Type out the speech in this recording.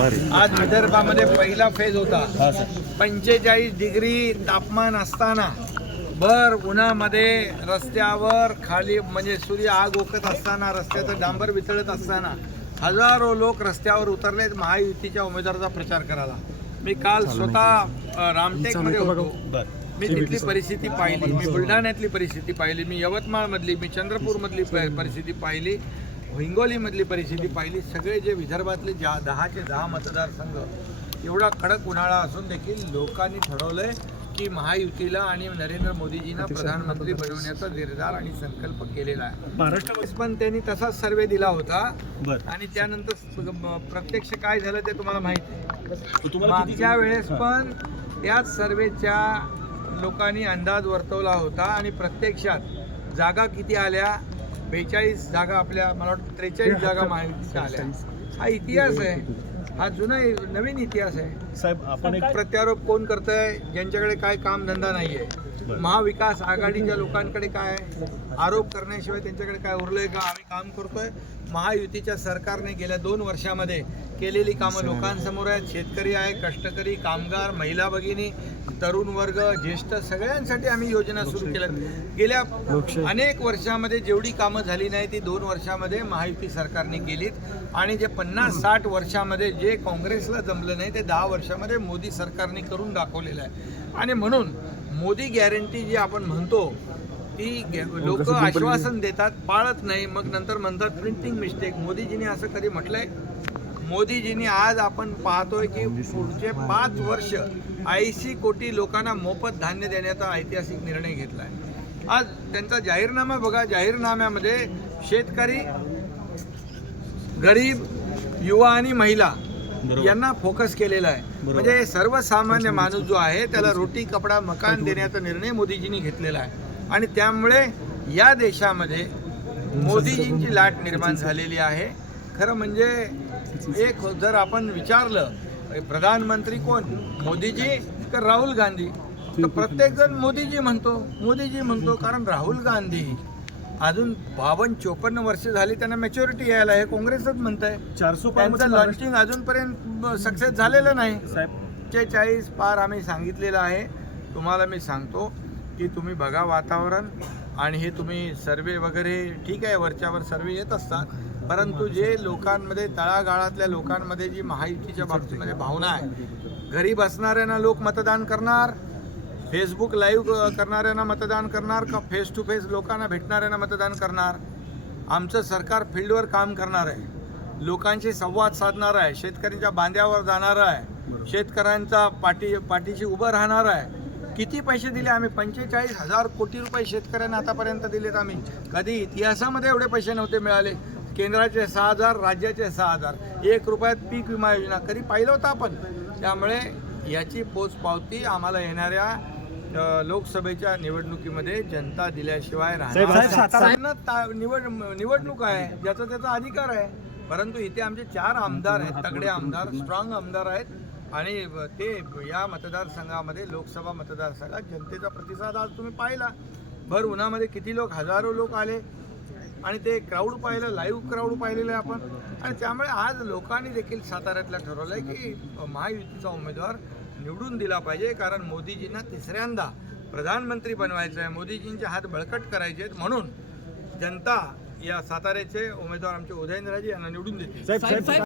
आज विदर्भामध्ये पहिला फेज होता. पंचेचाळीस डिग्री तापमान असताना भर उन्हामध्ये रस्त्यावर खाली म्हणजे सूर्य आग ओकत असताना रस्त्याचं डांबर वितळत असताना हजारो लोक रस्त्यावर उतरलेत महायुतीच्या उमेदवाराचा प्रचार करायला. मी काल स्वतः रामटेकमध्ये होतो. मी तिथली परिस्थिती पाहिली. मी बुलढाण्यातली परिस्थिती पाहिली. मी यवतमाळमधली मी चंद्रपूरमधली परिस्थिती पाहिली. हिंगोलीमधली परिस्थिती पाहिली सगळे जे विदर्भातले ज्या दहाचे दहा मतदारसंघ एवढा कडक उन्हाळा असून देखील लोकांनी ठरवलंय की महायुतीला आणि नरेंद्र मोदीजींना प्रधानमंत्री बनवण्याचा निर्धार आणि संकल्प केलेला आहे. महाराष्ट्र पण त्यांनी तसाच सर्वे दिला होता. आणि त्यानंतर प्रत्यक्ष काय झालं ते तुम्हाला माहिती आहे. मागच्या वेळेस पण त्याच सर्वेच्या लोकांनी अंदाज वर्तवला होता आणि प्रत्यक्षात जागा किती आल्या बेचाळीस जागा आपल्या मला वाटतं त्रेचाळीस जागा महायुतीच्या आल्या. हा इतिहास आहे. हा जुना नवीन इतिहास आहे. साहेब आपण एक प्रत्यारोप कोण करतंय ज्यांच्याकडे काय काम धंदा नाहीये? बरं. महाविकास आघाडीच्या लोकांकडे काय आहे? आरोप करण्याशिवाय त्यांच्याकडे काय उरलंय का? आम्ही काम करतोय. महायुतीच्या सरकारने गेल्या दोन वर्षामध्ये केलेली कामं लोकांसमोर आहेत. शेतकरी आहे कष्टकरी कामगार महिला भगिनी तरुण वर्ग ज्येष्ठ सगळ्यांसाठी आम्ही योजना सुरू केल्या गेल्या अनेक वर्षामध्ये जेवढी कामं झाली नाही ती दोन वर्षामध्ये महायुती सरकारने केलीत. आणि जे पन्नास साठ वर्षामध्ये जे काँग्रेसला जमलं नाही ते दहा वर्षामध्ये मोदी सरकारने करून दाखवलेलं आहे. आणि म्हणून मोदी गॅरंटी जी आपण म्हणतो ती लोक आश्वासन देतात पाळत नाही. मग नंतर म्हणतात प्रिंटिंग मिस्टेक मोदीजींनी असं कधी म्हटलंय? मोदीजींनी आज आपण पाहतोय की पुढचे पाच वर्ष ऐंशी कोटी लोकांना मोफत धान्य देण्याचा ऐतिहासिक निर्णय घेतला आहे आज त्यांचा जाहीरनामा बघा. जाहीरनाम्यामध्ये शेतकरी गरीब युवा आणि महिला. यांना फोकस केलेला आहे. म्हणजे सर्वसामान्य माणूस जो आहे त्याला रोटी कपडा मकान देण्याचा निर्णय मोदीजींनी घेतलेला आहे. आणि त्यामुळे या देशामध्ये मोदीजींची लाट निर्माण झालेली आहे. खरं म्हणजे एक जर आपण विचारलं प्रधानमंत्री कोण? मोदीजी का राहुल गांधी? तर प्रत्येक जण मोदीजी म्हणतो मोदीजी म्हणतो कारण राहुल गांधी अजून बावन्न चोपन्न वर्ष झाली त्यांना मॅच्युरिटी यायला हे काँग्रेसच म्हणत आहे त्यांचं लॉन्चिंग अजूनपर्यंत सक्सेस झालेलं नाही. साहेब. पंचेचाळीस पार आम्ही सांगितलेलं आहे. तुम्हाला मी सांगतो की तुम्ही बघा वातावरण आणि हे तुम्ही सर्वे वगैरे ठीक आहे वरच्यावर सर्वे येत असतात. परंतु जे लोकांमध्ये तळागाळातल्या लोकांमध्ये जी महायुतीच्या बाबतीमध्ये भावना आहे घरी बसणाऱ्यांना लोक मतदान करणार फेसबुक लाईव्ह करणाऱ्यांना मतदान करणार का फेस टू फेस लोकांना भेटणाऱ्यांना मतदान करणार? आमचं सरकार फील्डवर काम करणार आहे. लोकांशी संवाद साधणार आहे. शेतकऱ्यांच्या बांध्यावर जाणार आहे. शेतकऱ्यांचा पाठी पाठीशी उभं राहणार आहे. किती पैसे दिले आम्ही? पंचेचाळीस हजार कोटी रुपये शेतकऱ्यांना आतापर्यंत दिलेत आम्ही. कधी इतिहासामध्ये एवढे पैसे नव्हते मिळाले. केंद्राचे सहा हजार राज्याचे सहा हजार. एक रुपयात पीक विमा योजना कधी पाहिलं होतं आपण? त्यामुळे याची पोचपावती आम्हाला येणाऱ्या लोकसभेच्या निवडणुकीमध्ये जनता दिल्याशिवाय राहणार निवड निवडणूक आहे. ज्याचा त्याचा अधिकार आहे. परंतु इथे आमचे चार आमदार आहेत. तगडे आमदार स्ट्रॉंग आमदार आहेत. आणि ते या मतदारसंघामध्ये लोकसभा मतदारसंघात जनतेचा प्रतिसाद आज तुम्ही पाहिला. भर उन्हामध्ये किती लोक हजारो लोक आले. आणि ते क्राऊड पाहिलं लाईव्ह क्राऊड पाहिलेलं आहे आपण. आणि त्यामुळे आज लोकांनी देखील साताऱ्यातलं ठरवलं आहे की महायुतीचा उमेदवार निवडून दिला पाहिजे. कारण मोदीजींना तिसऱ्यांदा प्रधानमंत्री बनवायचं आहे मोदीजींचे हात बळकट करायचे आहेत म्हणून जनता या साताऱ्याचे उमेदवार आमचे उदयनराजे यांना निवडून देते